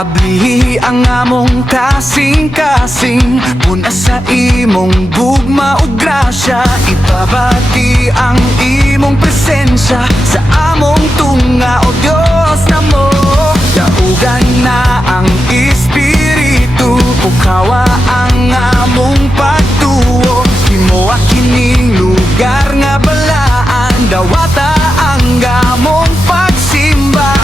Abli ang among kasing-kasing, muna sa imong gugma ug grasya. Ipabati ang imong presensya sa among tunga, o Dios namo. Daugan na ang espiritu, pukawa ang among pagtuo. Himoa kining lugar nga balaan, dawata ang among pagsimba.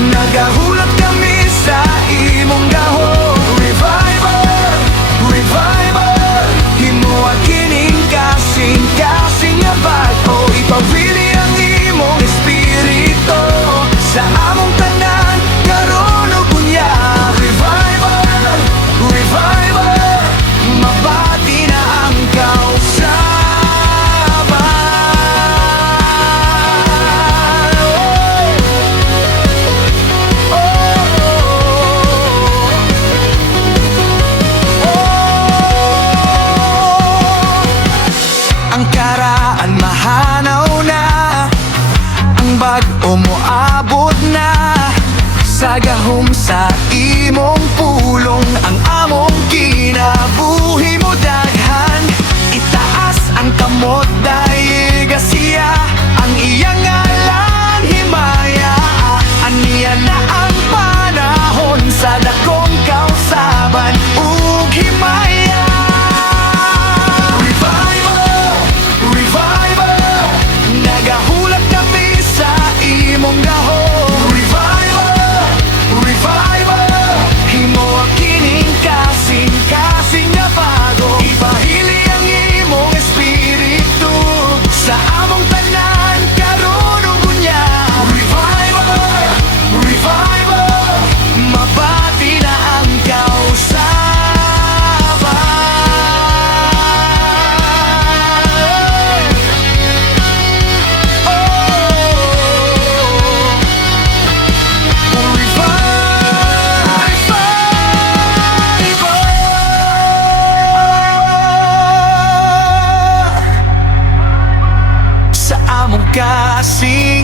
Nagahulat kami sa imong gahom. Revival, revival, himoa kining kasing-kasing nga bago. Ipawili ang imong espiritu sa among tanan, karon ug unya. Revival, revival, mabati na ang kausaban. Ang karaan mahanaw na, ang bag-o moabot na. Sa gahom sa imong pulong, ang among kinabuhi mo daghan. Itaas ang kamot daig siya, ang iyang ngalan himaya. Aniya na ang panahon sa dakong kausaban ug himaya. Nagahulat kami sa imong gahom. Revival, revival, himoa kining kasing-kasing nga bago. Ipahili ang imong espiritu sa among tanan, karon ug unya. Revival, revival, mabati na ang kausaban. Sa among kasing-kasing